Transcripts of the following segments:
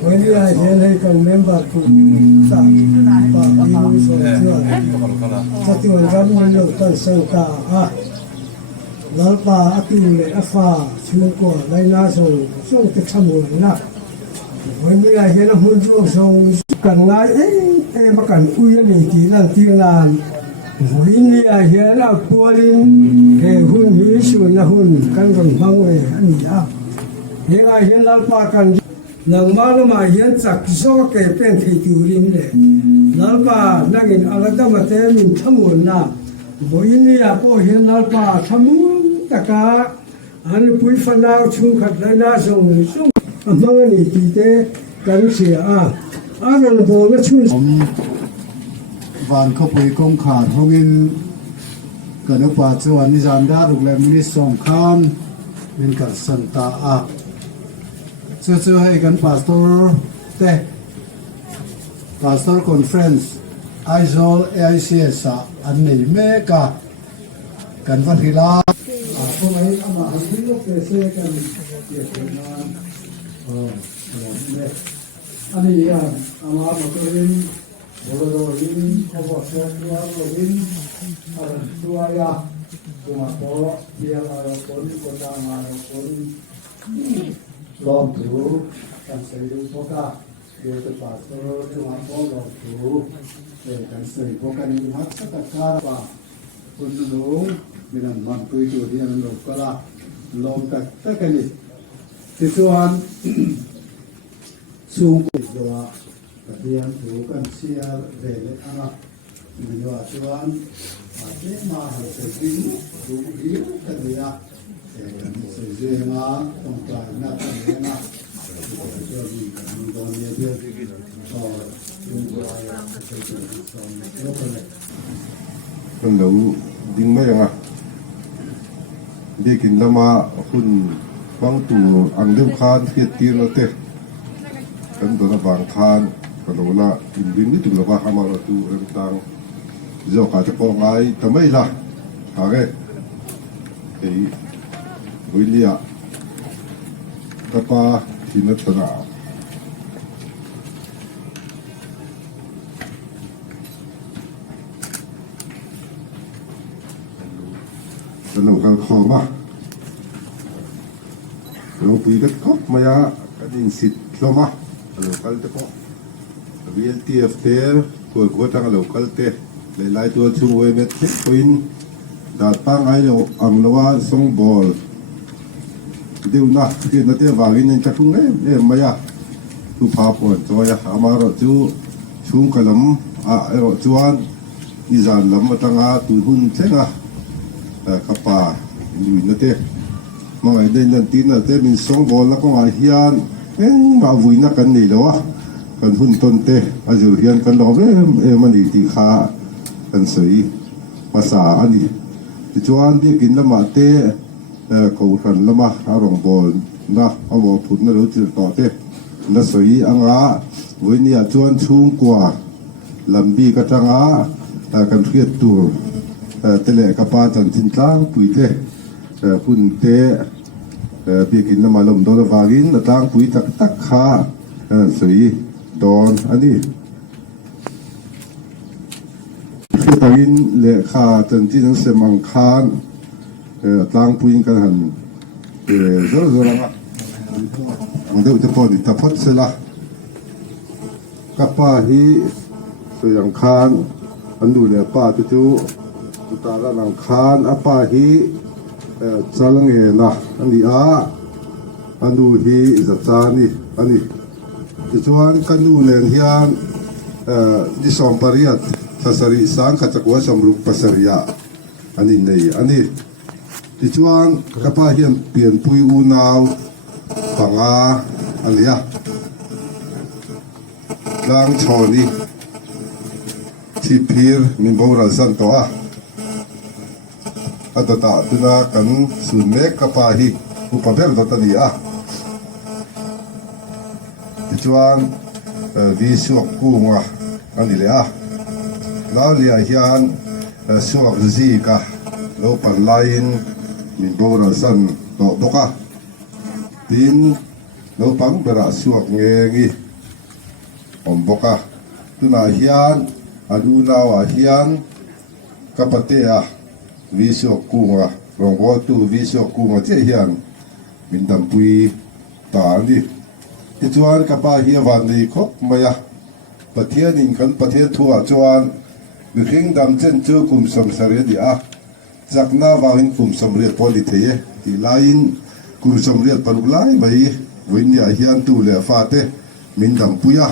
When you are here, you can remember to start. But you so that you will run when you can sing ka. Lalpa atule afa sumuko laina so teksamu na. When you are here, hunju so kan ngai makan uyan ni tilan tilan. When you are here, na pualin hun hisu na hun kan kan bangwe ani ya. Hega here lalpa kan nang malo ma hian chak zo ke pen thi turin le lalpa nangin alada mate min thamun na boini a po hian lalpa thamun taka an pui fanau chung khat laina song song amang ni ti te kan sia ran bo na chun van kho pui kong khat hongin kan pa chuan ni jan da ruk le mini song khan min ka santa so hey kan pastor conference aizol aics an nei meka kan vanhila ko mai ama hilo pe se kan ye na ani ya ama motorin bolorin ko se rin tuaya kuma ko dia ko ta ma ko lom tu kan sei du poka dia tu pastor tu mampo lom tu kan sei poka ni hat sakara pa kundu minan man pui tu dia lom kala lom tak kali situan sung ku doa dia tu kan siar vele ana dia tuan ate ma ha sei tu dia kan dia kan sei ma tong ta na na kan lo ding mai nga bikin lama hun bang tu ang dem khan khiat tir na te kan do na bang khan kan lo la in bin ni tu lo ba ha ma tu em tang zo ka te ko ngai ta mai la ha ge ei Willia kapa hinatara Ano kal khoma lo pi kat kop maya kadin sit loma lo kal te ko VLTF ter ko tang lo kal te le lai tu chu we met te point da tang ai lo ang lawa song bol diu na ki na te wagin en chakung e maya tu pha pon to ya amaro chu chung kalam ro chuan izan lam atanga tu hun chenga kapa lui na te mga den nan tin na te min song bol na ko nga hian ma vui na kan ni lo kan hun ton te azu hian kan lo mani ti kha kan sei masa ani ti chuan bi kin lama te ko ran lama arong bol na awo phut na ro ti to te na sei anga voini a chuan chung kwa lambi ka tanga kan khiat tur tele kapa chan tin tlang puite hun te bikin na malom do na wagin na tang pui tak tak kha sei don ani tangin le kha chan tin ang semang khan tlang pui kan han zo la ang de te pon ta phot sela kapa hi soyang khan andu le pa tu tala nang khan apa hi chalang e na ani anu hi zachani ani chuan kanu len hian di som pariat sasari sang kachakwa samruk pasaria ani nei ani chuan kapa hian pian pui unaw panga alia lang choni tipir min boral san to atata tuna kan sunmek kapahi upabel dotania chuan vi suak kunga anilea laulia hian suak zika lo panlain min bora san to doka tin lo pang bera suak ngengi om boka tuna hian alunawa hian kapatea visio kunga rongwal tu visio kunga che hian min dampui ta ni tichuan kapa hi van nei khop maya pathian in kan pathian thua chuan mi khing dam chen chu kum som sare di a zakna wangin kum som re poli theye ti lain kum som re paruk lai bai winya hian tu le fa te min dampuya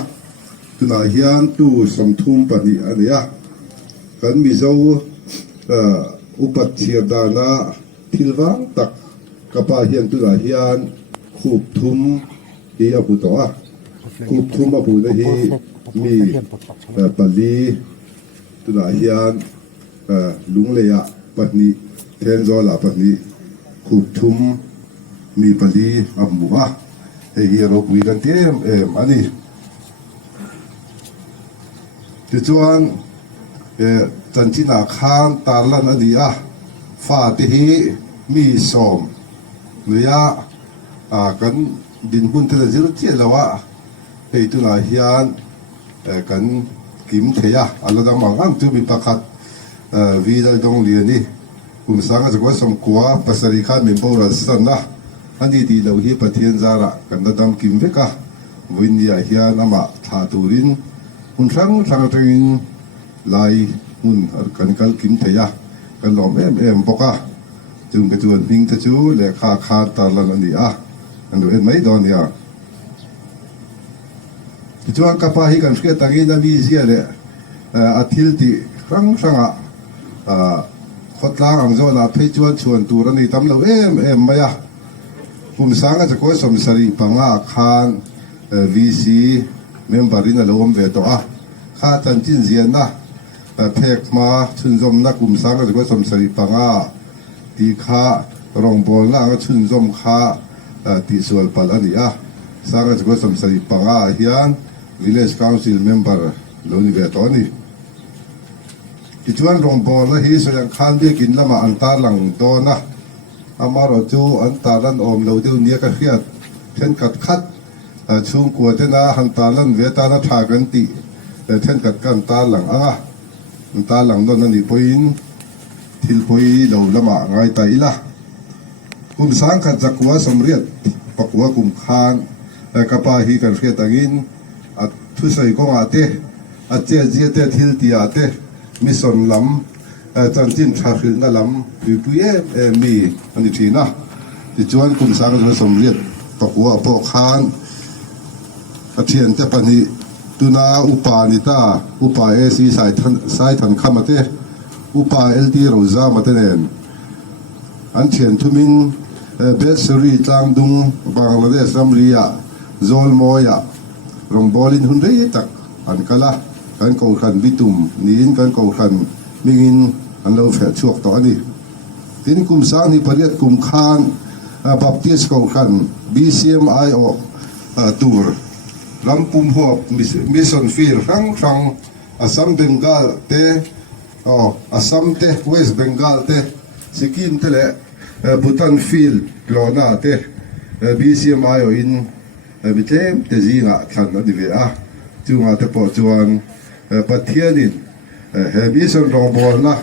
tuna hian tu som thum pani ania kan mi zo upat chia dana thilwang tak kapa hian tuna hian khup thum hi apu to a khup thum apu na hi mi pali tuna hian lungleya patni thenzola patni khup thum mi pali amua he hi ro pui kan tem ani tichuan chanchina khan tarlan ani a fa te hi mi som nuya kan din hun te zil che lawa hei tuna hian kan kim theya alada mangam tu mi pakhat vidal dong liani kum sanga jwa som kwa pasari kha member sanna ani di lo hi pathian zara kan dam kim veka winia hian ama tha turin hun thang tengin lai hun kan kal kim theya kan lom boka chung ka chuan hing ta chu le kha tarlan ani a an en mai don ya chuan kapa hi kan ske tangi na mi zia le athil ti ranga khotlang ang zo na phei chuan tur ani tam lo maya kum sanga ja ko som sari panga khan VC member in alom ve to a kha tan chin zian na phek ma chun zom na kum sanga ja ko som sari panga ti kha rong bol na nga chun zom kha ti sual pal ani a sanga ja ko som sari panga hian village council member lo ni ve to ni tichuan rong bol la hi so yang khan be kin lama antar lang do na amaro chu antaran om lo deu nia ka hiat then kat khat chung ko te na hantalan ve ta na tha kan ti then kat kan ta lang anga ta lang don ani poin thil poi lo lama ngai ta ila kum sang khat zakwa somriat pakwa kum khan kapa hi kan hiat angin at thu sai ko ate ache je te thil ti ate mission lam chanchin thakil na lam puye mi ani thina ti chuan kum sang ka somriat pakwa po khan athian te pani tuna upa ni ta upa AC sai than khamate upa LT roza matenen an thian thumin besuri tangdung Bangladesh ramria zol moya rongbolin hunrei tak an kala kan ko khan bitum niin kan ko khan mingin an lo fe chuak to ani tin kum sang ni pariat kum khan baptist ko khan BCMI o tour lampum ho mission field rang Assam Bengal te Assam te West Bengal te Sikkim te le Bhutan field lona te BCMI o in bitlem te zinga than ani ve a chunga te po chuan pathianin he mission robol na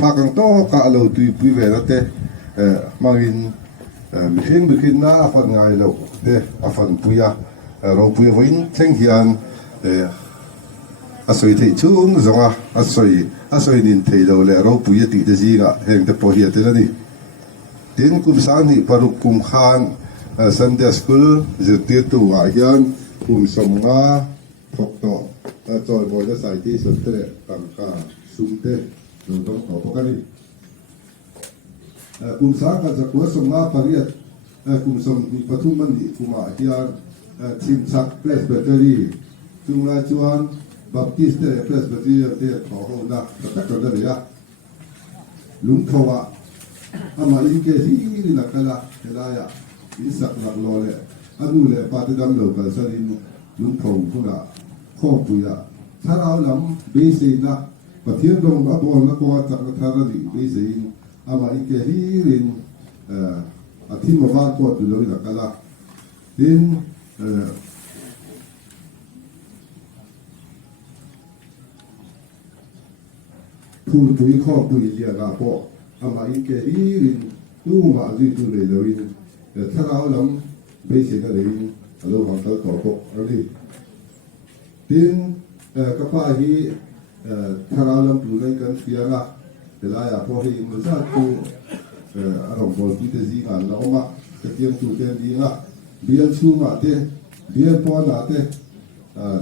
pakang to ka lo tui pui ve na te mangin mikhin na afan ngai lo te afan puya ro puya win theng hian asoi thei chung zonga asoi nin thei lo le ro puya ti te zinga heng te po hi te la ni tin kum san ni paruk kum khan Sunday school zirtir tu wa hian kum som nga thok to choi mo da sai ti sun te tangka sumte lo dong to pokani kum sa ka zakwa som nga pariat kum som ni pathum man ni kuma hian thim chak presbytery chunga chuan baptist presbytery te tho ho na ta ka da ya lung thowa ama inke hi na kala helaya isak nak lole anu le patidam lo kal sarin lung thau pura kho puya tharau lam be se na pathian dong ba bol na ko tak na tharani be se ama ike hirin athim ma ko tu lo na kala din ทุนปุยข้อปุยเลียกาปออามาอีเกอีรินตู้มาจุยตุเลยเลวินถ้าเราลำไปเสียกันเลยเราหังเขาต่อปออันนี้ดินกับป้าฮีถ้าเราลำปลูกในกันเสียละเวลาอยากพอให้มันจะตู้อารมณ์บอลที่จะซีกันเรามาจะเตรียมตู้เตรียมดีละเบียร์ชูมาเตะเบียร์ปอนอาเตะ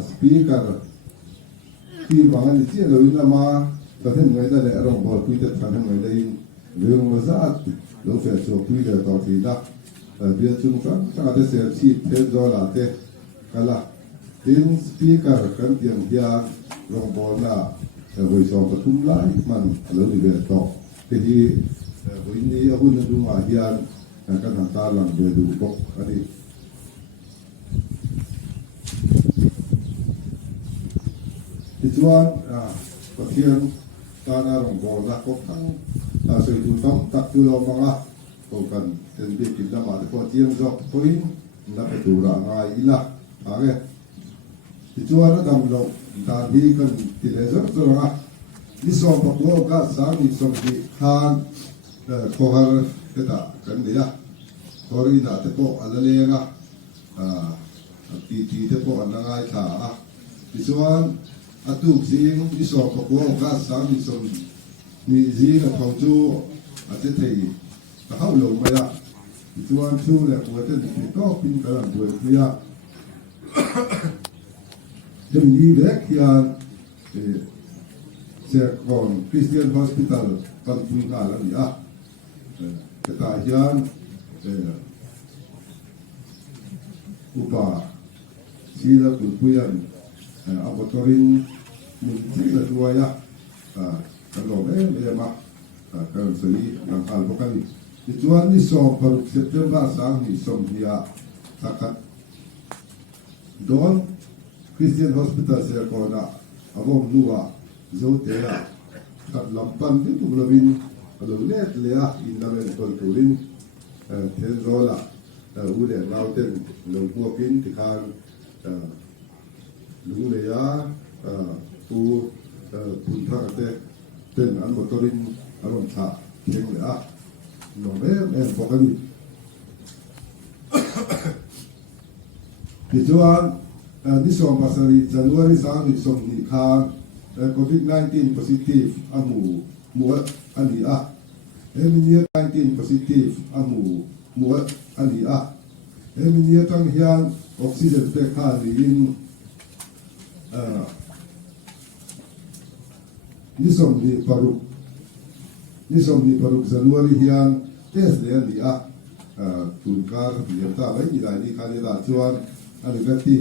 สปีกเกอร์ที่บางอันที่เราอินมาแต่ถึงไงได้อารมณ์บอลคุยแต่ทำให้ไงได้เรื่องมันจะเราเฟซบุ๊กคุยแต่ต่อทีละเบียร์ชูกันถ้าอาเตะเสียชีพเทปจอลาเตะกันละดินสปีกเกอร์กันเตียงยาลงบอลละบริษัทประทุมไล่มันเราดีเวต่อที่วันนี้อาหุ่นดูมาเฮียนกันทางตาหลังเดือดูปกอันนี้ที่ชวนประเทศตาหน้าลงบอลละก็ทั้งสื่อดูต้องตักดูเราบ้างละก็กันเป็นเด็กกินน้ำมันก็เที่ยงจบตัวนี้นับไปดูร่างกายอีละอะไรที่ชวนเราทำเราตามที่กันที่เลเซอร์ตัวละนี่สองปกโลกาสามนี่สองที่ทางโคฮาร์เตต้ากันเดียตอรีน่าเตโปอันเลงะตีเตโปอันง่ายขาที่ส่วนอัตุกซิงที่สอบปกก็สามที่ส่วนมีซีนเขาจูอาจจะเทย์แต่เขาลงไปละที่ส่วนชูเนี่ยปวดเต้นที่ก็เป็นกำลังปวดเพียจะมีเด็กยันเสียก่อนคริสเตียนฮอสพิทอลกันทุนงานแล้วนี่แต่ตายันอุปาชีลตุปุยันอับตอรินมุนที่ละตัวyaกันโลเอมากันสลีนังอัลบกันนี่จวนนี่สอบปรุกเซปเทมเบอร์สังนี่สมเฮียสักดอนคริสเตียนฮอสพิทอลเสียก่อนอาวมนัวโจเตระกับลำปันที่ตุกลบินก็ดูเล็ดเลยอินดาเมนคนตุลินเทนโซล่าอุเดนเราเต้นลงพวกกินที่คานลุงเลยตูปุ่นทางเต้นอันมอตรินอารมณ์ชาเข่งเลยโนเมพอกันที่จวนที่สองภาษาลิจันวาริสามที่สองนี่คานCOVID-19 positive อาหมูอันนี้เอมิเนีย19 positive อาหมูอันนี้เอมิเนียตั้งเฮียนออกซิเจนเปกาลีนนิสมดีปารุกจันวาริเฮียนเทสเลียนนี่ตุนการเฮียนตาไม่มีอะไรนี่การเรียนจวนอันนี้ก็ที่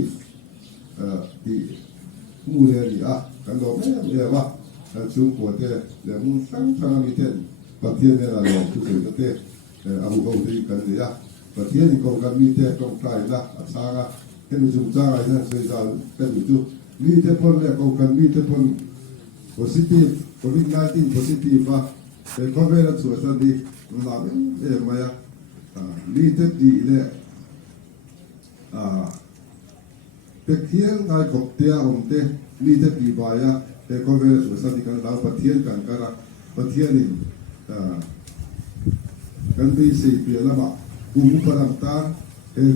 มูเรียนี่กันโดไม่เรียกว่าชุมปวดเดี๋ยวมึงตั้งทางมิเตนประเทศเนี่ยเราทุกคนก็เตะอาบุกเอาที่กันเนี่ยประเทศนี้ก็กันมิเตนตรงใต้ละสาระเห็นจุดจ้าอะไรเนี่ยสื่อสารกันอยู่ทุกมิเตนพอเนี่ยก็กันมิเตนพอ positive COVID-19 positiveแต่ก็ไม่รับส่วนสันดีมันหลับมามิเตนดีเนี่ยเป็กเทียนนายกบเตียองเตมีเทปีบายแต่ก็เวลาสุดสัปดาห์เราปะเทียนกันกันปะเทียนนี่กันปี4 ปีแล้วมาอุ้มปรำตา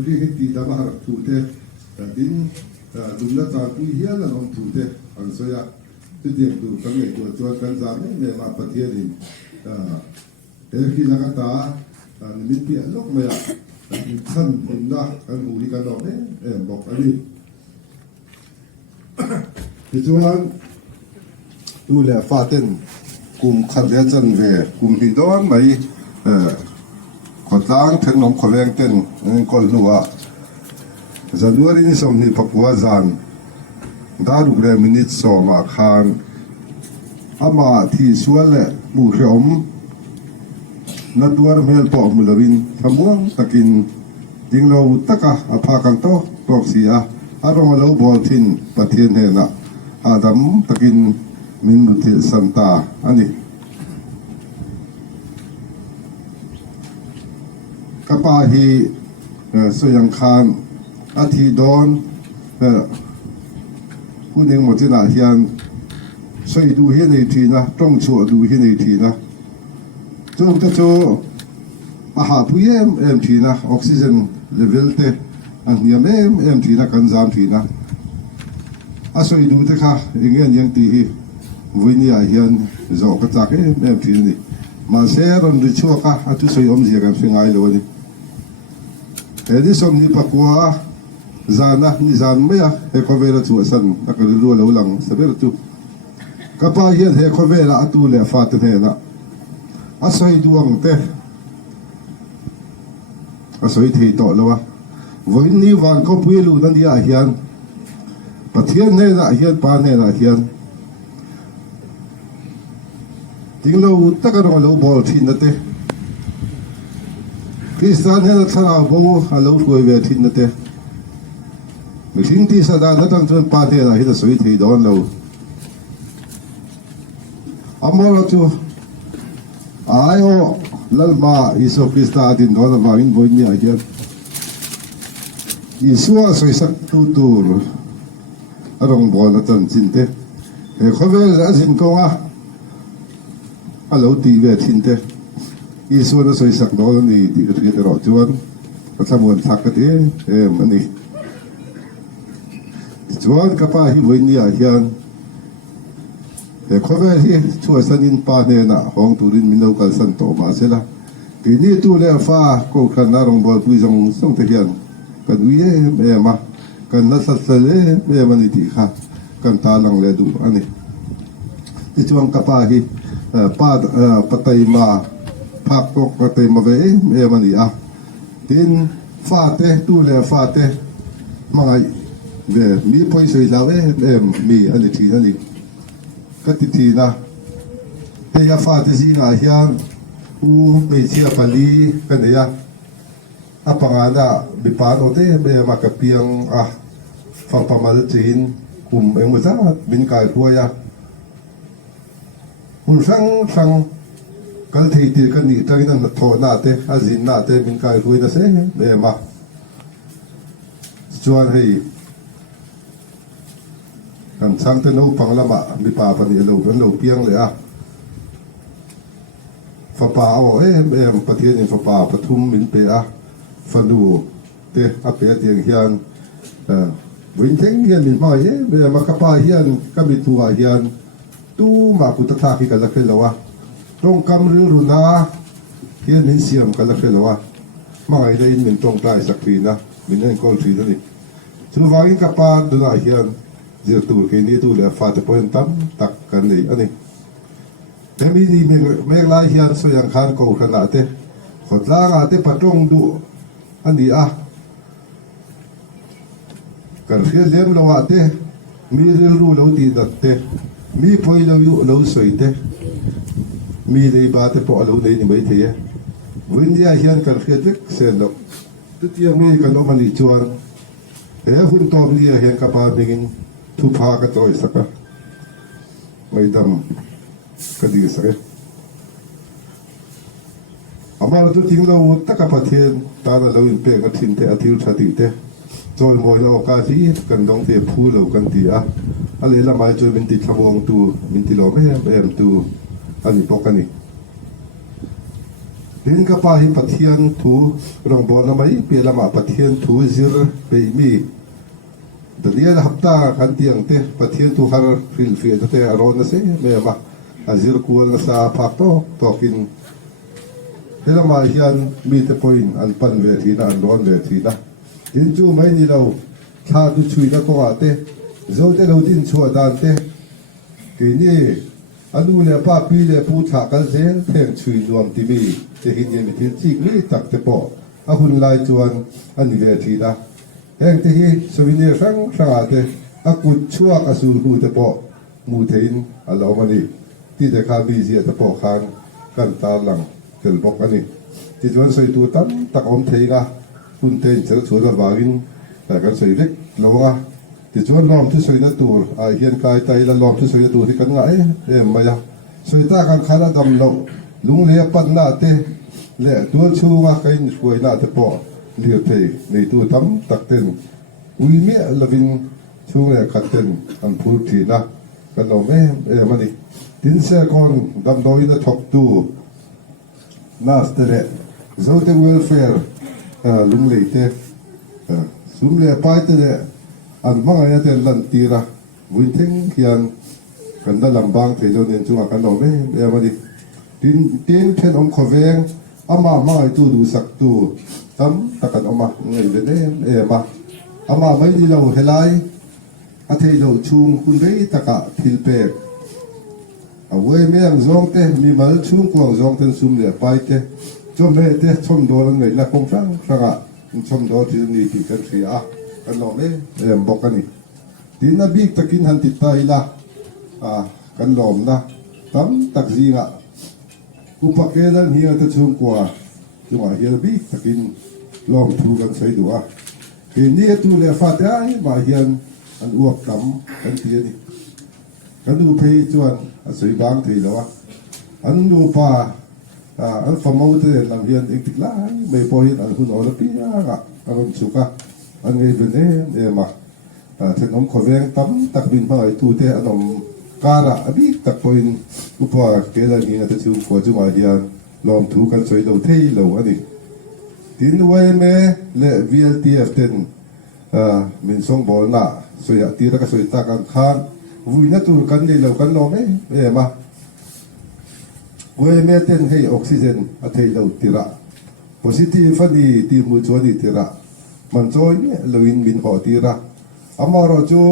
ที่ให้ตีดาบหาถูเตดินดุลละตาตุเฮียละน้องถูเตอันสยาที่เดียงดูกันเลยตัวจวนกันจำเนี่ยมาปะเทียนนี่ที่นักตานิมิตลูกไม่ท่านเห็นนะกันหูดีกันดอกเนี่ยบอกอันนี้ที่จวนดูแลฟาเต้นกลุ่มขัดแย้งจันเวกลุ่มที่โดนไหมขอจ้างถึงหนมขอแรงเต้นนั่นก็รู้ว่าจันวารีนี่สมนิพักวาจันดารุกเรมินิตสอมาคานอามาที่สวนเล่มูเขียวนัดวันเมลปอมุลวินทำม่วงตะกินยิงเราตะกะอาภากันโตตอกเสียอารมณ์เราบอลทินปะเทียนเฮนะอาดัมตะกินมินบุตรสันตาอันนี้กับปาฮีสยังคานอาทิดอนผู้หนึ่งหมดที่หน้าเฮียน所以ดูเห็นในทีนะต้องชัวดูเห็นในทีนะจงตะโจอาหารผู้เยี่ยมทีนะออกซิเจนเลเวลเตอันเนียมทีนะกันจามทีนะอาศัยดูเถอะค่ะอย่างเงี้ยยังตีวิญญาณยันจะออกจากทีนี่มาเสียรอนดิชัวค่ะอาตุสยอมเสียกันสิ่งไงเลยนี่เอ็ดิสมนี่ปักว่าจานะนี่จานไม่อะเฮคเวลตัวสันนักเรียนรู้แล้วหลังสเปรตุกับไปเห็นเฮคเวลอาตุเลฟาตเนนะอาศัยดวงเตอาศัยที่ต่อแล้ววะวันนี้วันก็พูดรู้นั่นดีอาเฮียนปะเทียนเนี่ยนะเฮียนปานเนี่ยนะเฮียนจริงเราตะกันเราบอลทีนั่นเตคริสเตียนเนี่ยนะถ้าเราเราคุยเวทีนั่นเตไม่ทิ้งที่สดานั่นตั้งจนปานเนี่ยนะเฮียนสวยที่ดอนเราอามาเราจูไอ้โอลัลมาอิสุคริสต์อาดินดอนมาอินบอยนี่อาเฮียนอิสุอาสวยสักตูอารมณ์บอลนั่นตั้งจินเตเขาเวลาจินกงอ่ะเราตีเวทินเตอีส่วนนั้นสวยสักดอกนี่ที่ก็ถือแต่รอจวนก็สมวนสักกันมันนี่จวนกับป้าที่วันนี้อาเฮียนเขาเวลาช่วยสันินปาเนน่ะห้องตุรินมินเอาคัลสันโตมาเสละทีนี้ตัวเลี้ยฟ้าก็ขันนารองบอลผู้ยังส่งเทียนกันวิมากันนัดสัตว์เลยมันนี่ที่ค่ะกันตาลังเลดูอันนี้ที่จวนกับป้าที่ปะไตมาพักก็ปะไตมาเวมันนี่อ่ะทีนฟ้าเตตู้เลี้ยฟ้าเตมาไงมีพอยสวยแล้วมีอันนี้ทีนั่นนี่ก็ทีนะเฮียฟ้าเตจีน่ะเฮียไม่เชื่อพลีกันเนี่ยปังงานน่ะบิปาโตเตมากับเพียงฟังประมาณจีนกลุ่มมุสลิมบินกายทัวยหุ่นฟังกันที่กันนี่ตั้งนั้นโทน่าเตอาจินน่าเตบินกายทัวยนั่นเองมาชวนให้กันช่างเตนูปังละมาบิปาปนี่เราเพียงเลยฟ้าป่าเอาประเทศนี้ฟ้าป่าปทุมมินเปฟันดูเตอเปียเตียงเฮียนวินเทงเฮียนมินมามากับป้าเฮียนกับมิตัวเฮียนตู้มาพุทธทากิกันละเคลวะตรงกำรือรุนาเฮียนมินเสียมกันละเคลวะมาไอ้ได้ยินมินตรงใต้สักทีนะมินเองก็ทีนั่นนี่สุวารินกับป้าดูนาเฮียนเจ้าตัวแค่นี้ตัวเลี้ยฟ้าจะเป็นตั้มตักกันเลยอันนี้แต่มีดีไม่ไล่เฮียนส่วนยังขันกูขนาดเตะขดล่างอาเตะปัดตรงดูอันนี้กันเสียเลี้ยงเราเตะมีเรื่องรู้เราดีดัดเตะมีพอยเราอยู่เราสวยเตะมีในบาเตะพอเราในนี่ไม่เทียวิญญาณเฮียนกันเสียเล็กเสียเราตุที่ยังมีกันเรามันอีจวนหุ่นตอมนี่เฮียนกับปาบินทุพากันตัวสักไม่ดำก็ดีสักอามาเราตัวจริงเราตักกับประเทศตาเราอินเปกทินเตอธิรุชาติเตจอยมวยเราโอกาสที่กันดองเตพูเรากันตีอะไรละไม่จอยเป็นติดขบวงตัวเป็นติดหลอกไม่ตัวอันนี้ปกันนี่เดินกับป้าหินประเทศทูรองบอลละไม่เปลี่ยนละมาประเทศทูซิร์ไปมีแต่เดี๋ยวหับตากันเตียงเตประเทศทูฮาร์ฟิลฟิลเตอารอนนั่นสิไม่มาซิร์ควรซาพักโตกินเฮลมาเฮียนมีแต่พอยน์อันปันเวทีนะอันร้อนเวทีนะดินจูไม่นี่เราชาดูช่วยแล้วก็ว่าเตะโจเตเราดินชัวดานเตะกีนี่อันนู้นเนี่ยป้าปีเนี่ยพูดฉากกันเสียแทงช่วยรวมทีวีจะเห็นยังมีที่จีกนี่ตักเตะปออาหุ่นลายจวนอันนี้เวทีนะแห่งที่สวินเนอร์สังอาเตะอากุดชั่วอาสูรูเตะปอมูเทนอัลลอฮ์มันนี่ที่เด็กขาบีเสียเตะปอคานกันตาหลังเกิดบอกอันนี้ที่จวนใส่ตัวตั้งตักอมเทงคุณเทนเจอสวยระบาวินแต่กันใส่เล็กเราว่าที่จวนล้อมที่ใส่ตัวเฮียนกายไตและล้อมที่ใส่ตัวที่กันง่ายมายาใส่ตากันขาดำเราลุงเลี้ยปันหน้าเตะและตัวชูว่าใครช่วยหน้าเตะปอเลี้ยเตะในตัวตั้มตักเต็นอุ้ยเมียละวินช่วงเนี่ยขัดเต็นอันพูดทีนะ กันโนแม่มันนี่ดินเสียก่อนดำโดยนะทบตูน่าสเตเรโซเทเวลเฟร์ลุงเลยเตซุมเลยไปเตเรอันมังไงเตลันตีระวินเทงเขียนกันได้ลำบากเทโลเนนจุงกันโนแม่มันนี่ดินเต็นเพนอมขเวงอามาไม่ตูดูสักตูตั้มตะกันออกมาเงี้ยเลยมาอามาไม่ดีเราเฮลัยอาเทโลชุงคุณได้ตะกะทิลเปกเอาไว้เมียงจงเตมีมาชุงกวางจงเต็นซุ่มเลยไปเตจอมเมเตชมโดนเงยนักคงฟังฟังอ่ะชมโดนที่นี่ที่กันเสียกันลองบอกกันนี่ทีน่ะบิ๊กตะกินหันติดตายละกันลองนะตั้มตักซีงะอุปกรณ์เฮียตะชุงกว่าจังหวะเฮียบิ๊กตะกินลองทูกันใส่ดูทีนี้ตูเลฟาดได้มาเฮียนอันอ้วกกำกันเทียนี่กันดูเพย์จวนสวยบางทีแล้วอันดูป่าอันฟอร์มเอาเตอร์ลำเฮียนเอกติกลายไม่พอเห็นอันคุณอรพิยากะอันสุกะอันเงี้ยเป็นมาเทนอมขวงตั้มตักบินมาไอตูเตอันอมการะบิ๊กตักพอยน์อุปกรณ์นี้นะจะชูขวดจุมาเฮียนลองถูกันสวยเราเที่ยวอันนี้ทีนไว้เมเล่ VLTF เต็นมินส่งบอลน่ะสวยตีรักสวยตากันข้างวุ้ยนั่นตัวกันเลยเรากันลองไหมมาเว้ยเมเต็นให้ออกซิเจนอัฐิเราตีระ positive ฟันดีตีมือจวนดีตีระมันจอยเนี่ยเราอินบินหอตีระอามาเราจู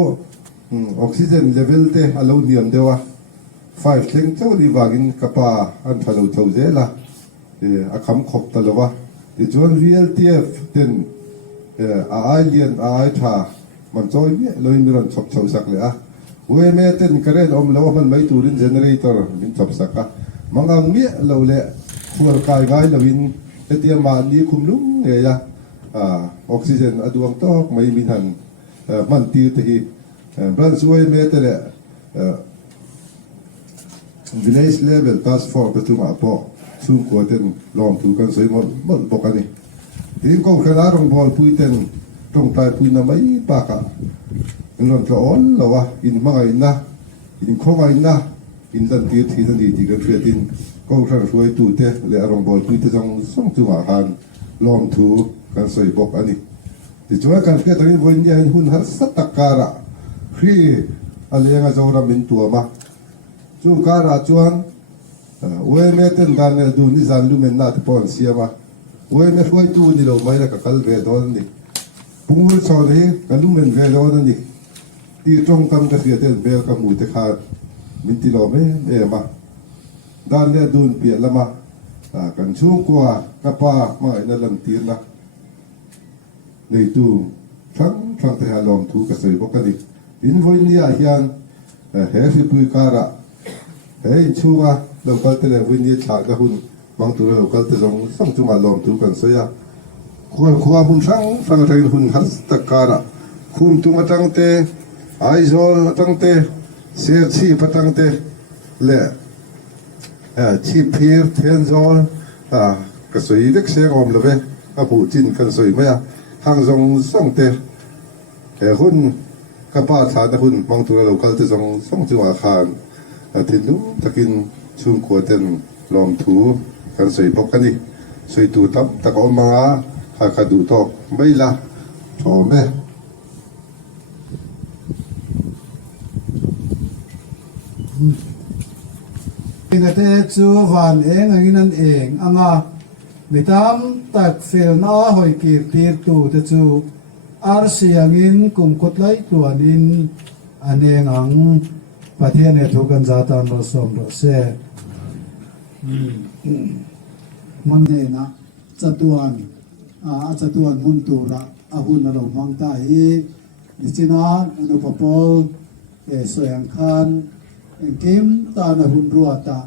ออกซิเจนเลเวลเตอเราเนียมเดียว5เท่งเจ้าดีวากินกับป่าอันทะลุเจ้าเจล่ะอาคำขบตลอดที่จวน VLTF เต็นอาเลียนอาท่ามันจอยเนี่ยเราอินรันชอบเจ้าสักเลยเว้ยเมเต็นกระเด็นอมแล้วมันไม่ตูรินเจเนเรเตอร์มินชอบสักมังอังเมียเราเละหัวกายง่ายเราอินเตียมาดีคุมลุ่มเงียออกซิเจนอดวงตอกไม่มีหันมันตีที่บรันช่วยเมเตเละvillage level task force ประชุมอาปอซุ่มกวดเต็นลองถูกันสวยหมดบอกกันนี่ทีนี้ก็ขนาดรองบอลพุยเต็นตรงใต้พุยน้ำไม่ปากอินรอนกระอ่อนแล้ววะอินมังอินนะอินข้องอินนะอินดันตีที่ดันดีกันเพื่อตินก็ครั้งช่วยตูเตะและรองบอลพุยเตะจังส่งจุมาหันลองถูกันสวยบอกอันนี้ที่ช่วยกันเพื่อตอนนี้วันนี้หุ่นหัสตักการะฟรีอะไรเงี้ยจะเราเป็นตัวมาจูการะจวนเว้ยเมเต็นการเนี่ยดูนิสันลูเมนนาที่ปอนเสียมาเว้ยเมช่วยตูนี่เราไม่ได้กับกัลเวดอนนี่ปุ่งมือสอนให้กัลลูเมนเวดอนนี่ที่ตรงกันกับเสียเต็นเบลกับมูเตขาดมินติโลเมมาด้านเนี่ยดูนเปลี่ยนละมากันช่วงกว่ากับป้ามาไอ้นั่นลันตีนะในตู้ทั้งที่หาลมถูกกระสือพวกกันดิอินโฟนี่อาเฮียนเฮฟิปุยการะเฮ้ยชัวเราคัลเตเลวินนี่ฉากกับหุ่นบางตัวเราคัลเตส่งจุมาลมถูกกันเสียควาบุญฟังใจหุ่นหัสตะการะคุมตัวมาตั้งเตไอโซลตั้งเตเสียชีพตั้งเตเล่ชีพเพียร์เทนโซลกระสือเด็กเสียงอมเลยผู้จินกันสวยไหมทางส่งเตหุ่นกับป้าชาติหุ่นบางตัวเราคัลเตส่งจุมาขานทีนู้ตะกินช่วงขวดเต็นลองถูกันสวยพบกันนี่สวยตูตับตะกอมาหากดูตอกไม่ละโถแม่นี่ก็แต่จูวันเองอย่างนั้นเองอ่ะในตามตักเฟลน้าหอยกีตีตูแต่จูอาร์เซียงินกุมกดไลตัวนินอันเองอังประเทศเนี่ยทุกันจาตานรสมรสเสมันเนี่ยนะจัตุวันจัตุวันมุนตูระอาหุนเรามังตาฮีดิจินาอนุปปอลสวยงคันเกมตาอาหุนรัวตา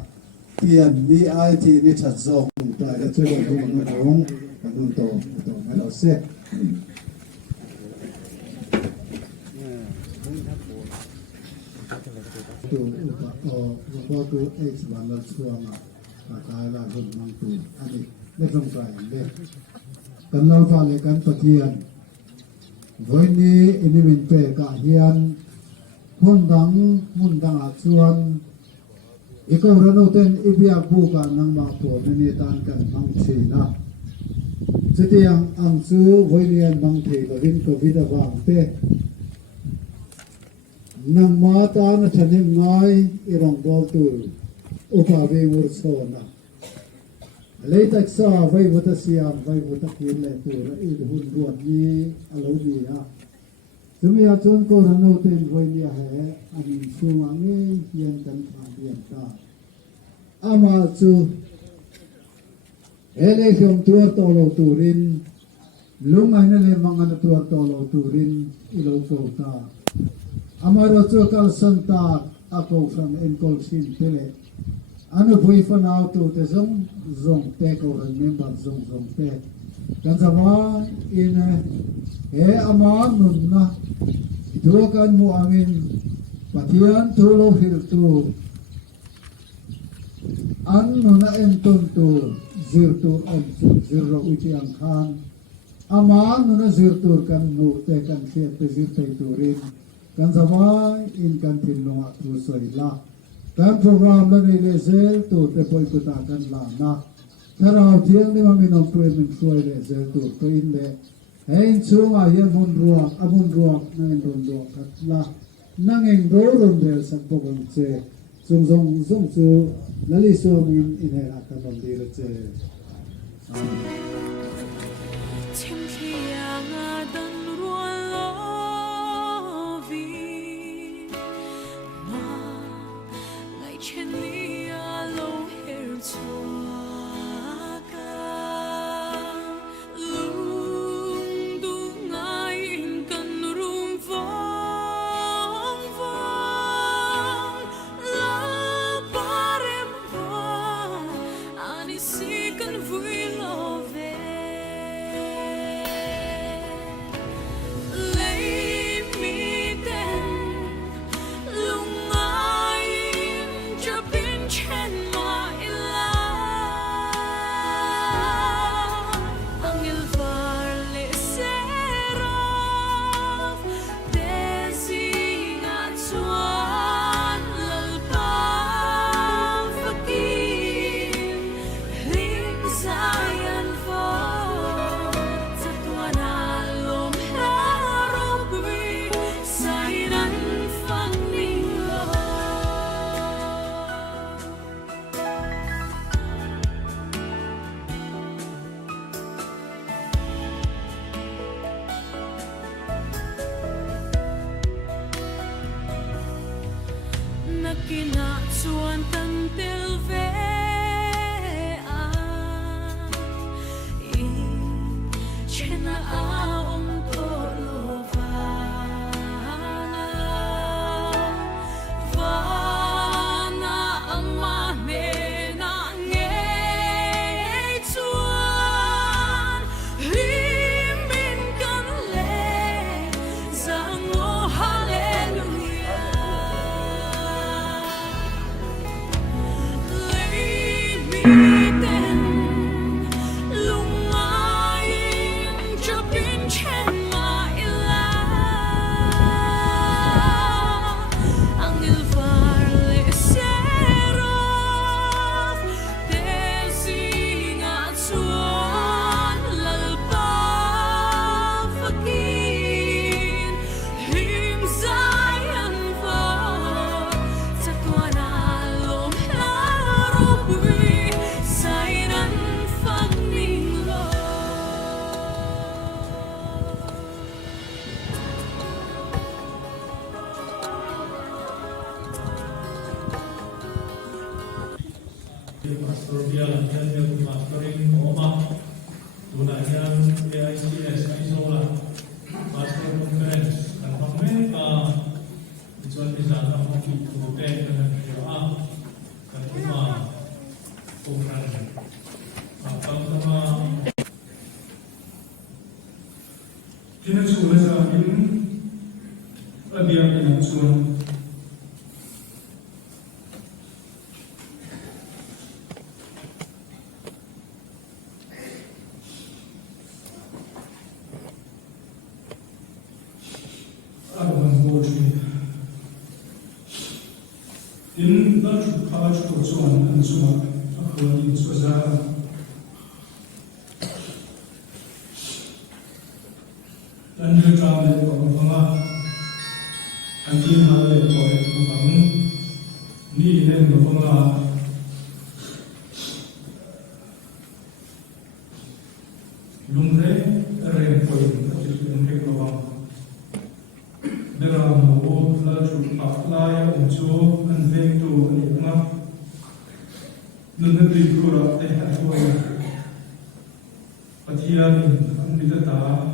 เปลี่ยนมีไอทีนิชัดจงแต่จะช่วยดูมันลงมันโตให้เราเสกตัวพอตัวเอ็กซ์วันละช่วงตายละหุ่นมังตูอันนี้ไม่ต้องไปเลยกันเราฟังกันปะเทียนวันนี้อินิมินเปกะเฮียน คนดังมุนดังอาชวนอีกรณุเต็นอิบยาบูกันนังมาตัวเมนิตานกันมังชีนะจะเตียงอังซูไว้เรียนบางทีก็รินก็วิดาวังเตนังมาตานฉันยังไงอีรองดอลตูอุปาเวมุรโซนะเลยตักษาไว้วัตเสียมไว้วัตกินเลยตัวละอีหุ่นรวดนี้อารมณ์ดีนะจะมีอาจารย์ก็รณุเต็นไว้เนี่ยแห่อันสูงอันนี้ยังกันผ่านเรียนตาอามาจูเอเลคงตัวโตโลตูรินลุงไงนั่นเลยมังกันตัวโตโลตูรินอิโลโฟตาอามาเราจูกัลสันตาอาโกฟันเอ็นกอลซินเตเลอันบุยฟันเอาตัวเตซงซงเตกอรันเมมบัตซงเตกันสมาอินเออามานุนนะตัวกันมูอามินปฏิยันทุโลฟิลตูอันนุนเอ็นตุนตูzirtur amsur zirro uci angkan aman nuna zirtur kan murte kan siat pe zirtai turin kan sama in kan tinunga tu soila kan program la ni lezel tu te poi kuta kan la na tharau thiang ni maminong tuin min suai lezel tu to in le hein chunga hian mun ruak amun ruak na in ron ruak kat la nangeng ro ron del sak pokang che zong chu lali so min in hera kan ron dir che天天啊，等若落雨，那来千里啊，路儿错个，路途爱跟rum风风，拉巴人波，阿你是跟vui lo về. Kina chuan kan tel ve a I chena a om to lo vana amma me na nge chuan himin kan le zango hallelujah. Pastoral dan pastoring Oma tunaian PICS Isola Pastor Conference dan pemerintah dijual di sana mungkin kemudian dengan doa dan rumah Tuhan sama kita sudah samin lebih yang sudah in the college course on and so on according to Zara. Dan dia kami orang anjing hal yang boleh membangun ni yang membangun lumre poin lumre membangun dalam mulu lalu aklai unjuk anveng tu nikmat nunti kurang apa patian kita tak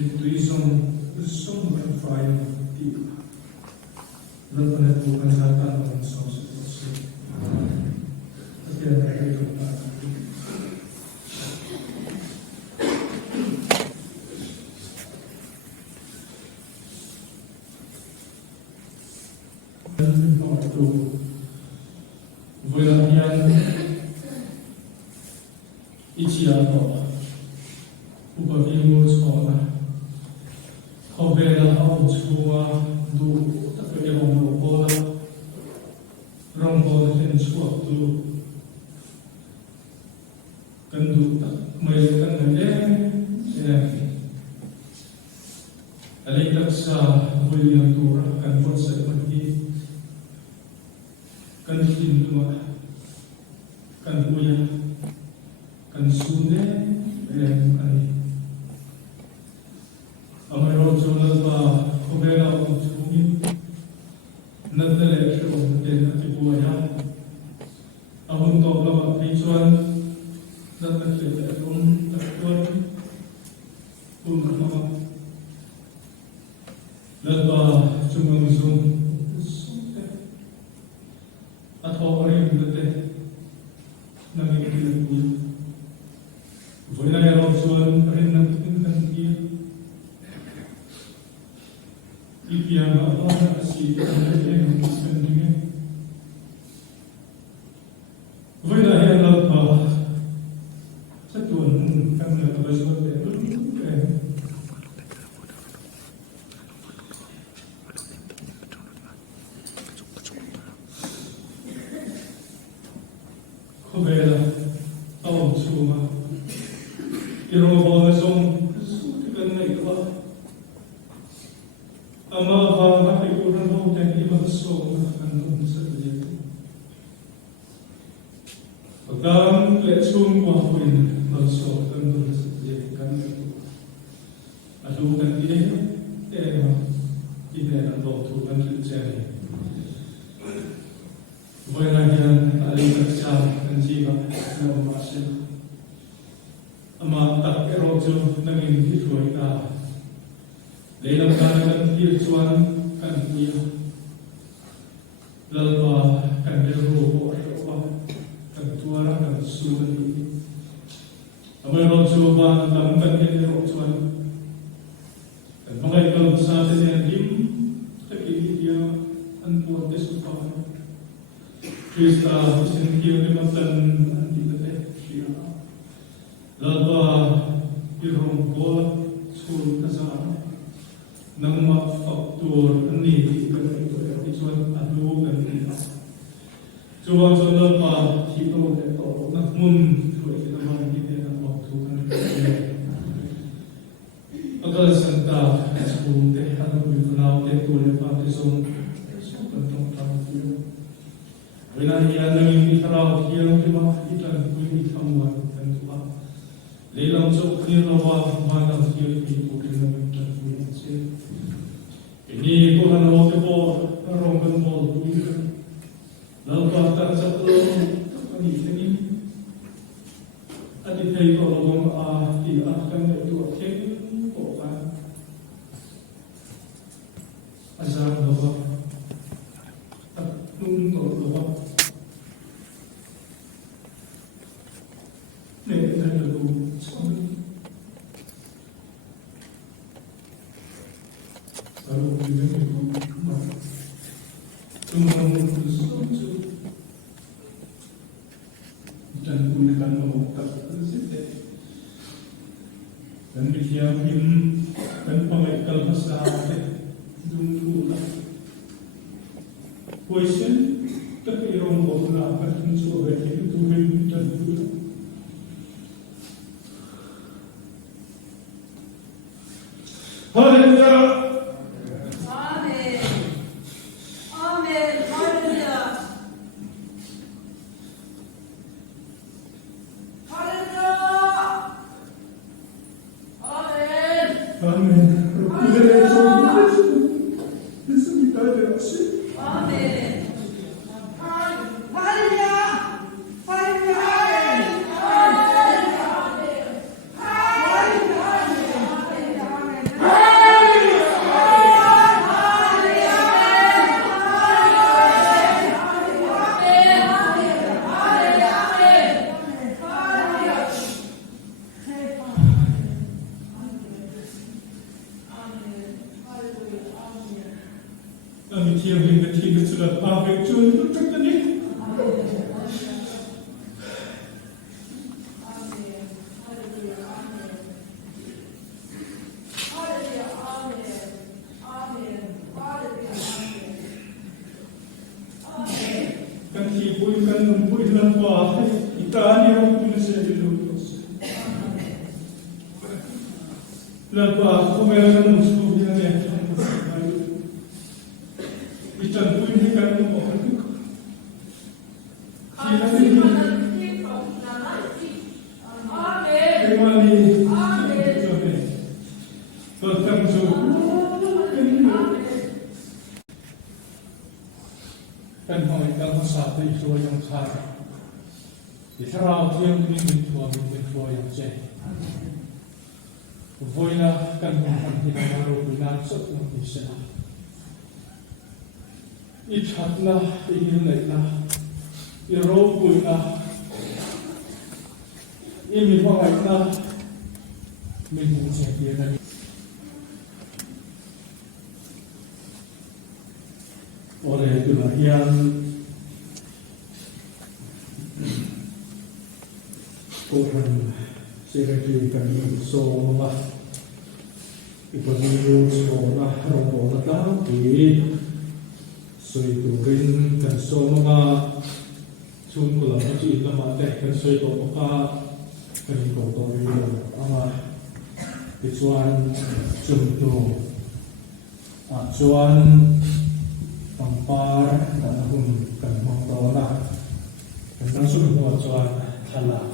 Betuison som fire deep. Lapan itu bukan satan orang sosial. Tapi ada itu. Itu wilayah Ichiato upavimo sekolah. Kovela au chua du takaya mo bola rongbola ten chua du kandu mai kan ne alaitak sa William Tura kan bot sa mati kan tintua kan buya kan sune kan Amaro Jonal ba Kovela Utumi Nadale Show Den Atibuaya Ahun Tobla Pichuan Nadale Takon Kumama Lalba Chumang Zoom Athorim Date Nangin Pul Voila Yaroswan Rinam Tintantia Ipian Allah si yang sendiri. Wala yang lalpa satuan kami nak bersama Kobela awam semua. Iro bawa song sukan naik lah. Ama ba ikuran mo dan iba so andun sa dia. Pagdam lesung ko pun also andun sa dia kan. Adu kan dia dia na doktor kan cari. Bayangkan alih kerja dan jiwa dalam masa. Ama tak erojo nangin itu kita. Dalam keadaan Tuhan kan dia lalpa kan deru kan tuara kan suri amal coba dalam kan dia Tuhan dan mengaitkan saat ini dim tapi dia anpur desupan Krista sendiri mematan tidak dia lalpa irong bola sur kasar nang faktor ni kan itu Tuhan adu kan Tuhan sudah pa hito itu namun Tuhan kita mandi dengan waktu kan agar santa sebelum deh ada berkenal itu lepas itu tentang tamu wilayah yang ditarau yang cuma kita boleh tamuan dan Tuhan lelang sokir lawa mana dia itu dengan ini Tuhan mau tepor ronggan mau tujuan lalu bahkan sebelum ini adik saya kalau tidak akan itu akhir bukan asal bawa untuk bawa nih ada dulu Kalau kita cuma dan gunakan membuka dan dikiamin dan pemekal besar dulu question ta pirong ko na kan so re tu rin tan tu Hallelujah. Amen. Amen. Hallelujah. Hallelujah. Amen. Amen. Hallelujah. Ami tiang hin ke tiang sudah pabrik cun tutup tadi. Kan hibur kan numpuk dalam kuah ikan yang punya saya dulu. Lalu kumayan musuh yang ni. Ikan pun ikan numpuk. Kan hoi kan satu itu yang kaya. Di terau tiang ini mentua yang jai. Voina kan menghanti baru binan sotong bisa. Ichatlah ingin leklah, irobulah, ini mengailah, mengucap dia dari. Oleh itulah yang Tuhan sirahkan solah ipanilu solah rombongan tapi suiturin dan solah sungguh masih lama teh dan suitu apa kenikotori ama kecuan contoh acuan pampar dan kan mengtolak dan langsung mengacuan halal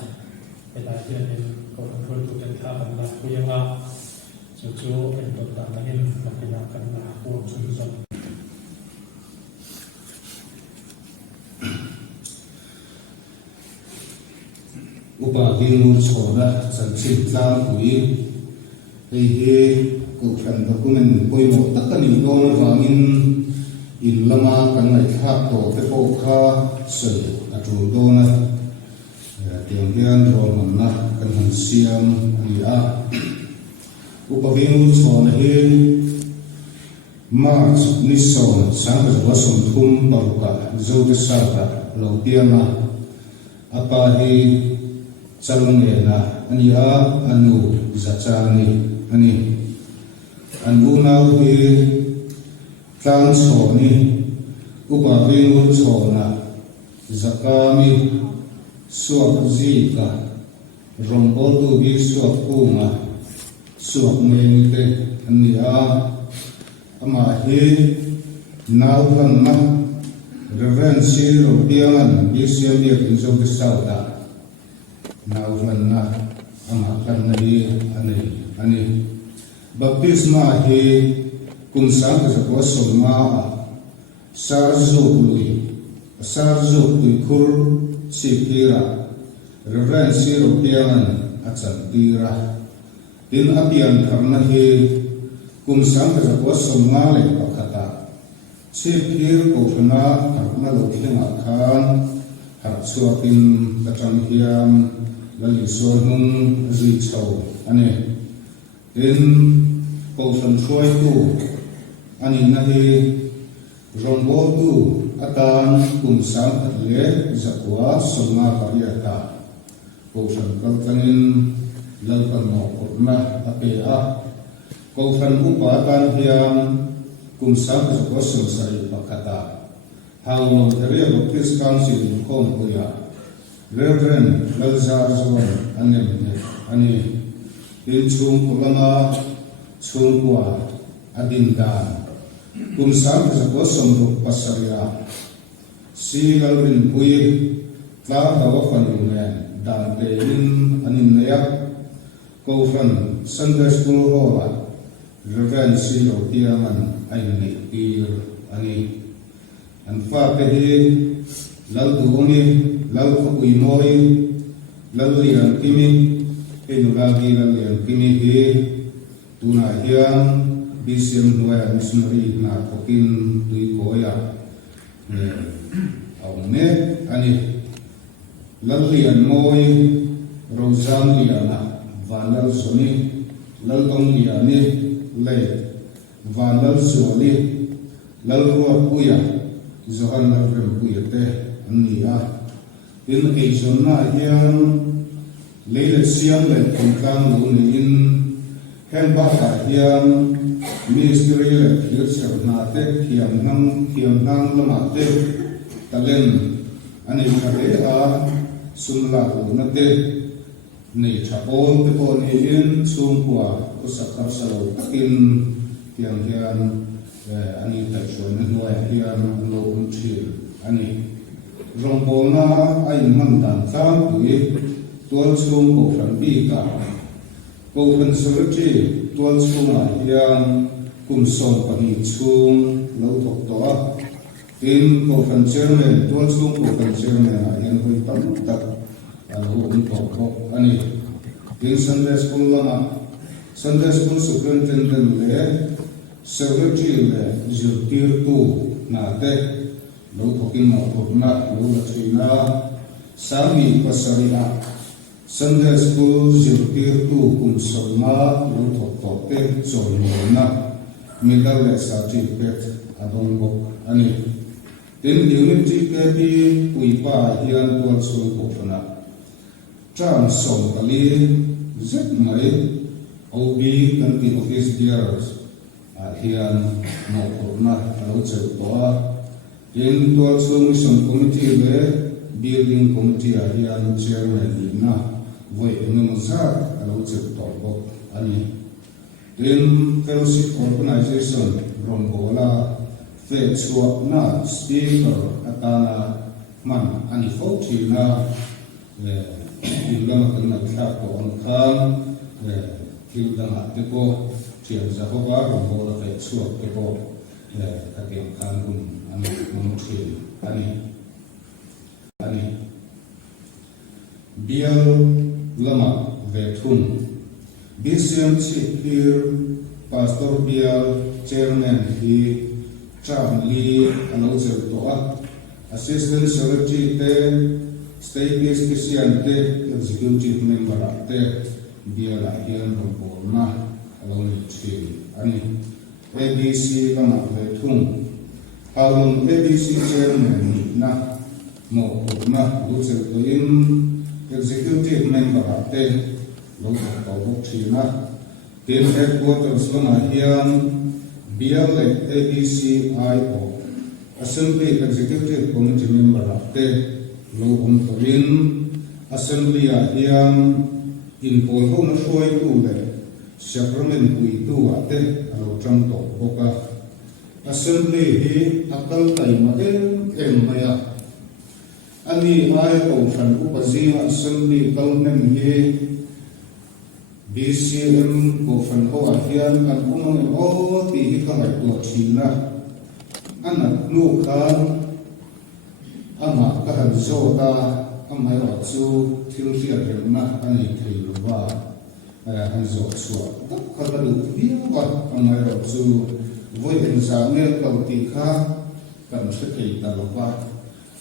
Elatian yang kontrol dan tahanlah kuyanglah cucu untuk tanganin makinakanlah uang susah upagin sekolah sanksi tlang kui kukan dokumen koi mo takkan indon vangin ilama kan ngai khap to te po kha se atu dona tiang ron na kan han siam ia upagin sekolah March nison sang wasum thum paruka zo de sarta lo tianga apa Salungena ania anu zacani ani anu nau hi tlang choni upaving chona zakami suak zika rombol tu bi suak kunga suak mengte ania ama hi nau lan na revensi ro diangan bisiam dia kinzo besauda naulan na amakan nari ani baptisma he kung sang sa posoma sarzo kur sikira reverence ropian atsangira din apian karna he kung sang sa posoma le pakata sikir ko na karna lokhin akan harsuakin katanghiam lali sohung zi chau ane in pausan choi tu ani nahi rombo tu atan kumsam le zakwa songa pariata pausan kaltangin lalkan no korna apea pausan upatan hiam kumsam zakwa sosai pakata How long the real of this council in Kongoya, Reverend Lazar Zon, Ani, in Chung Kulama, Chungwa, Adindan, Kumsam is a bosom of Pasaria, Seagalvin Pui, Cloud of Anuman, Dante in Aninaya, Kofan, Sunday School Hall, Reverend Silo Tiaman, Aini, Ani. And Fapehi, Lalduoni, Lalpuinoi, Lalian Kimi, Enulagi Lalian Kimi, Tuna Hiang, Bisim Noya Missionary Narkokin, Tuikoya, Aune, Ani, Lalian Moi, Rosan Liana, Vanal Soni, Lalong Liani, Le, Vanal Zoli, Lalua Puya. Zohan Lavrim Puyate, Nia. In Azona, Yan, Lady Siam, let Kunkang, in Kembaka, Yan, Ministry, let Hilser Nate, Kiamnang, Lamate, Talen, Anikarea, Sunla, Nate, Nature, all the pony in Sumpua, Usakar Salo, Takin, Yan. Ani taksyon na hiyan lo chil ani rombona ay mandan kam tuwi tual sum ko fran bi ka ko fan surti tual sum hiyan kum som pani chung lo thok to in ko fan chairman tual sum ko fan chairman hiyan ko tam tak alo un to ani in Sunday school superintendent le Secretary le Zulkir tu na te lo thokin mo thokna lo lathina sami pasaria Sunday School Zulkir tu kum solma lo thokte chorna medal le certificate adong bok ani in unity ke bi puipa hian tual sul ko fana tram som kali zet mai OB kan ki office dears hian no korna alo cheutoa in tual chung mission committee le building committee hian chairman na voi enung za alo cheutor bok ani in fellowship organization rombola fe chuak na speaker atana man ani foti na ilama kan na thak ko on khan kildanga te ko Tiang Zahoba, Rombola Fe Chuak Kepo, Kakiam Kangun, Ani Mumutri, Ani Bial Lama Vetun, BCM Chief here, Pastor Bial, Chairman he, Cham Lee, Announcer Toa, Assistant Secretary Te, State Speciante, Executive Member Te, Bial Ahian Rombola. Along ani ABC lama vetung halung ABC chairman na mo na user to in executive member ate lo to thina team headquarters lama hian BL ABC IO assembly executive committee member ate lo to in assembly hian in polho na shoi tu le Sacrament we do at it, alo trăng tổ boka. Assembly he akal tay em maya. Ani ay ko fan upazia assembly kalmen he BCM ko fan ho ahian kan umang o ti hi ka lai to china. Anak nu kan ama ka han zota amai wa chu thil ria na ani thilwa. Hanzo Sua, Kakalu, Viva, Amaro Zu, Voyage Zamel, Kautika, Kamsaki Talova.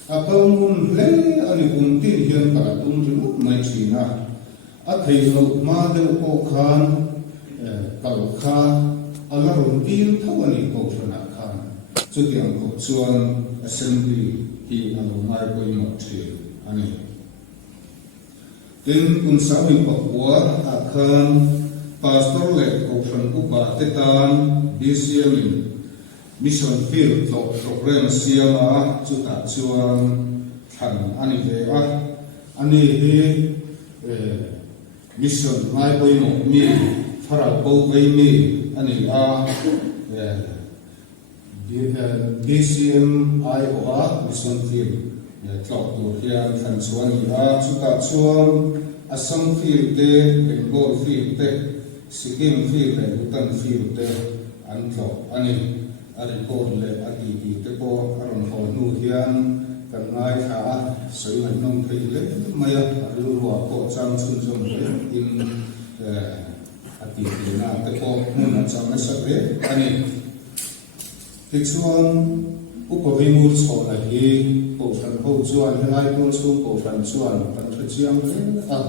Apamun Lay, Alipunti, Yan Paratun, my China, Atelo, Mother Okan, Kalka, Alarun Bill, Tawani Kotanakan, Zukian Kotsuan, Assembly, He Alomar Boymotri, Ani. In unsawing Papua akan pastor le ofran upa tetan BCM mission field program siama chuta chuan than ani ve a ani hi mission lai poimo mi thara ko vei mi ani a DCM IOA mission field tlok tu hian than chuan ni a chuta chuan Assam field te Bengal field te Sikkim field le Bhutan field te an tlok ani a record le a ti te po aron ho nu hian kan ngai kha soi ngai nom thei le maya ru wa ko chang chun chum le in a ti na te po mun na chang na sa le ani Tichuan upavimur chhawna hi pawhran ho chuan helai tur chhung pawhran chuan kan thu chiang a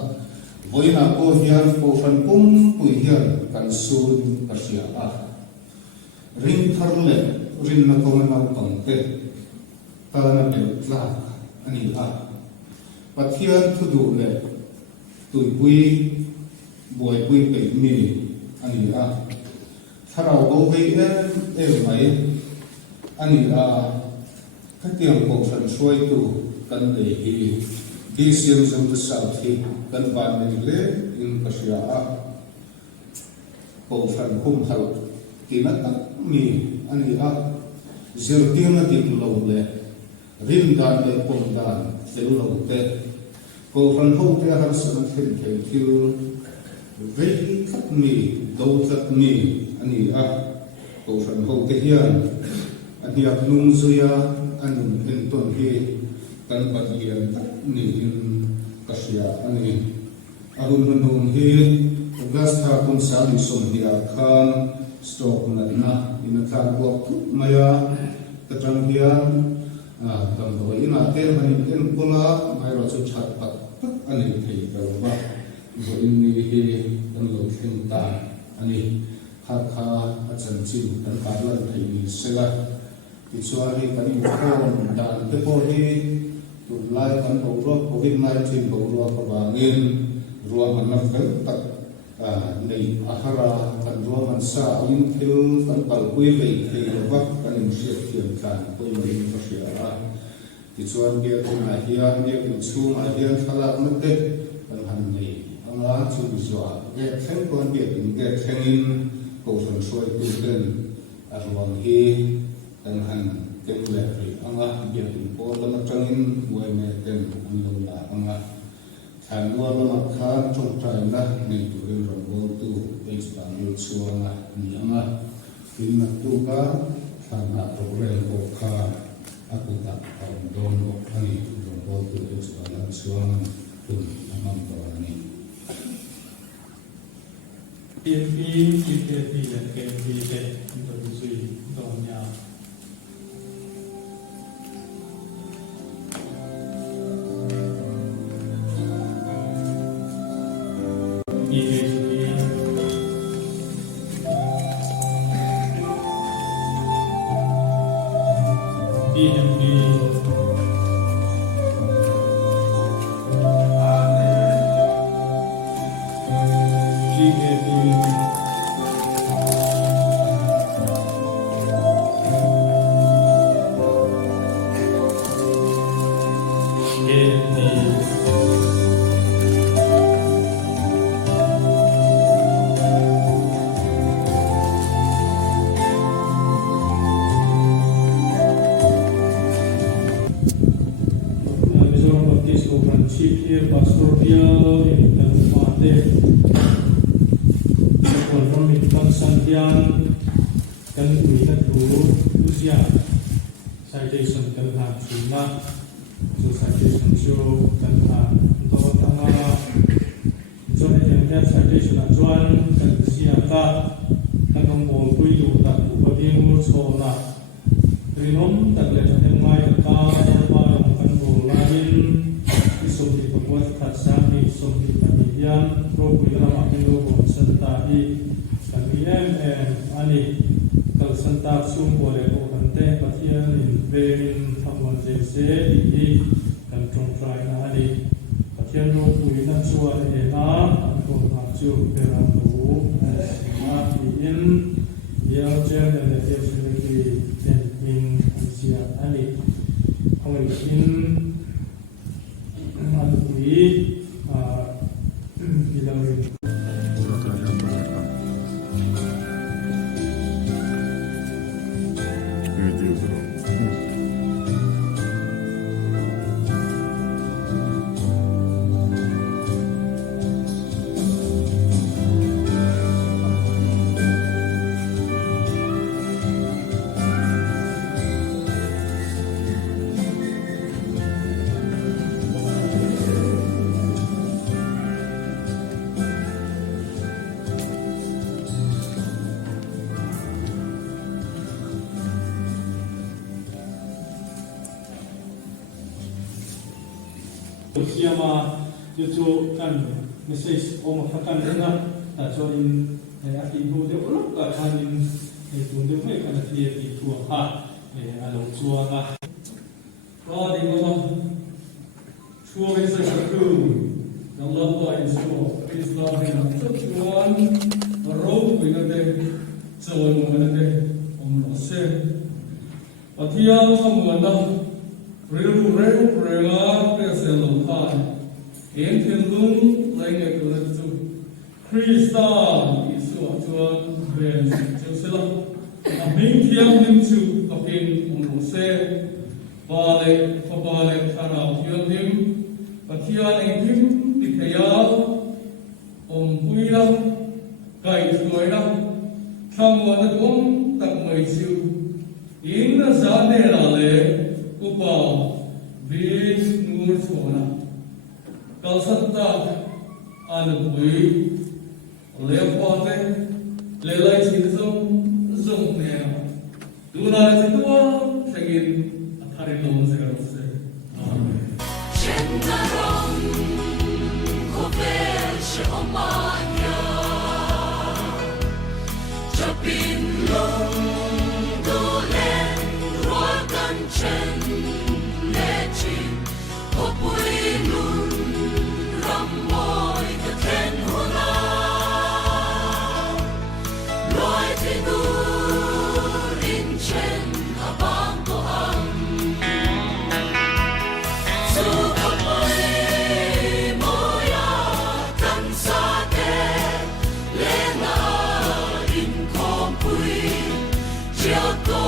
voina ko hian pawhran pui hian kan sun pasia a ring thar le rin na ko na pang te ta na bel tla ani a pathian thu du le tui pui boi pui pe mi ani a tharau ko vei mai ani a ka tiang ko san soi tu kan le hi DCM zum the south hi kan ban ni le in pasia a ko san hum hal tina tak mi ani a zirtin na dik lo le rin dan le pom dan sel lo te ko san ho te har san thin thei kil ve khat mi do tat mi ani a ko san ho te hian Aniak nung zuya anun enton hi kan badian ni in kasya ani ahun manun hi Augusta kun sali som dia khan stock na in khan ko maya katang hian kam do ina te mani en kola mai ro chu chat pat ani thei ka ba bo in ni hi kan lo thing ta ani kha achan chin kan ka lan thei ni sela Isuari kan ikon dan tepo hi tulai kan bawro COVID-19 bawro pabangin ruang manafel tak nei ahara kan ruang mansa in thil kan palpui lei thei wak kan in share thiam kan poi mai fashiara Isuan dia tuna hian dia chung a hian thala mate kan han nei anga chu zwa ge theng kon dia in ge thengin ko san soi tu ten arwang hi dan han tem le ri anga dia tin ko la tangin wai me tem an lo la anga than wa la kha chung trai na nei tu ren ro go tu ei sta lu chuanga ni anga tin na tu ka than na program ko kha akuta on don ko ani ro go tu ei sta la chuanga tu amam to ani PNP PKPและ KMP ได้ตัวสุยตอนยาChipir pastoria in Mate Konron Mitkan Santian kan uina tu usia citation kan ha chuna so citation show kan ha to tanga so ne citation ajuan kan sia ta kan mo pui lu ta ko ding chona rinom tak le ta mai ta ba kan bo lain Somdi pembuat katsami, somdi pemilihan, program akido konsentari, kami ani kal sentak sumber lekokante patian in tamuan jese ini dan kontrol ani patian no puina suara ena angkon maju perantu semua in dia jen dan dia sendiri Siama yutu kan message o mafakan na ta choin atin ho de ulok ka kanin tu de mai kan tie ti tu ha alo chua ga ro di mo chua be sa ku the love boy is so is loving to chuan ro we ga de chawon mo na de lo se atia tham na Reu rega preselo kan entendum lenge tu Krista Isu atuan ben jusela aming tiang nim chu kapin umse bale khobale khana nim pathia engkim dikaya puira kai tuira thamwana gum tak mai chu in na zane la le Kupa Bis Nur Sona Kalsata Anubui Lepote Lelai Sinzum Zum Nea Duna Situa Sagin Atharilom Segarose Amen. Gendarong Kovel Shomanya Japin Long Dolen Rogan Chen Lechin Popuinun Ramboy Katen Huna Loi Tinur In Chen Abang Koang Sukapoy Moya Kansate Lena In Kompui Jiato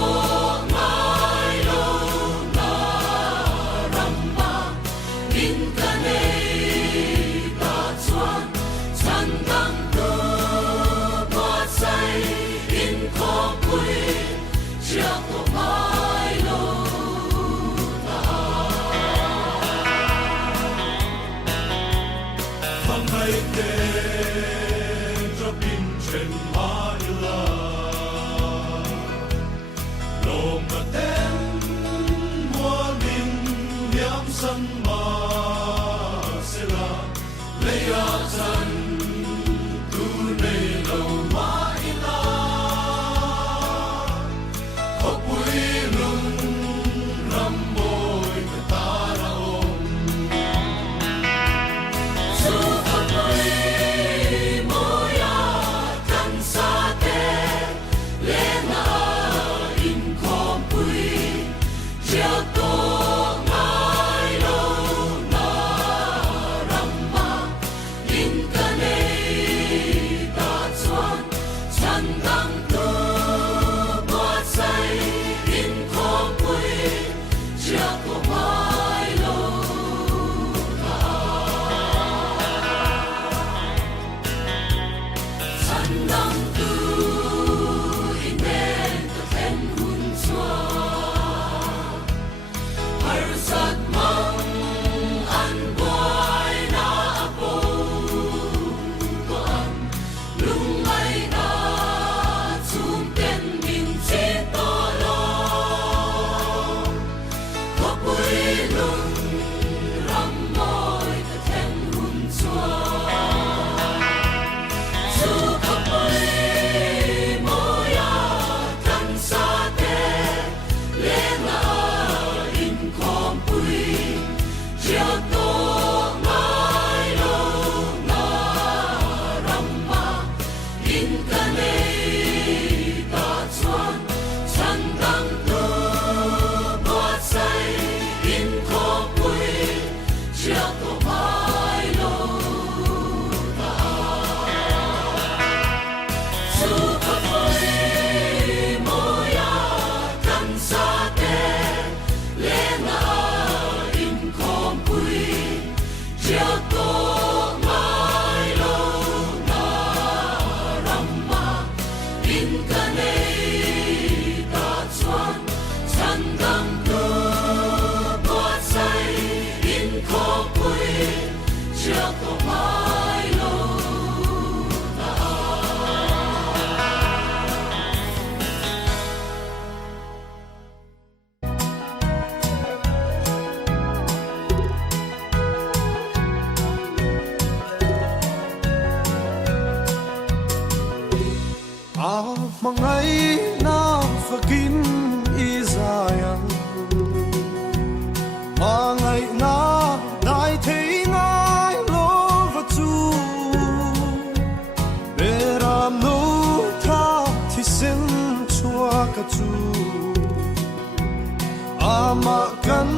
มากัน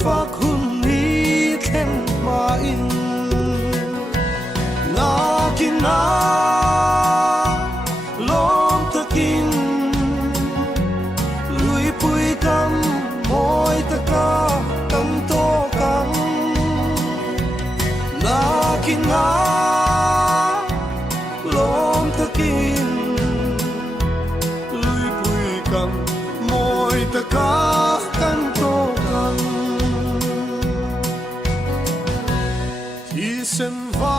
ฝากหุ่นนี้เข็นมาอินนากินนาลมตะกินลุยปุยกำมอยตะกากันโตกันนากินนาลมตะกินลุยปุยกำมอยตะกากันโตกันที่เส้นฟ้า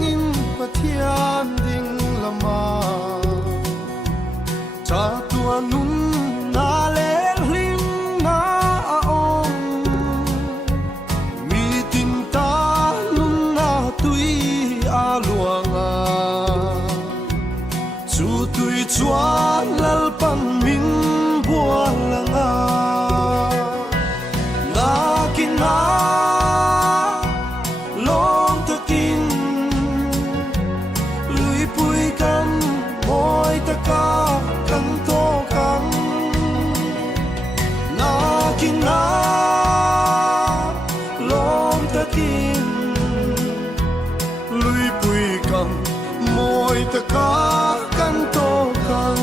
งินปะเทียนดิ่งละมาชาตัวนุ่นนาเลลิมนาองมีตินตานุ่นนาตุยอาลวงอาจูตุยจวนลัลปันมินบัวลังอานากินนาลมตะกินลุยปุยกันมอยตะกากันโตกันนากินนาลมตะกินลุยปุยกันมอยตะกากันโตกัน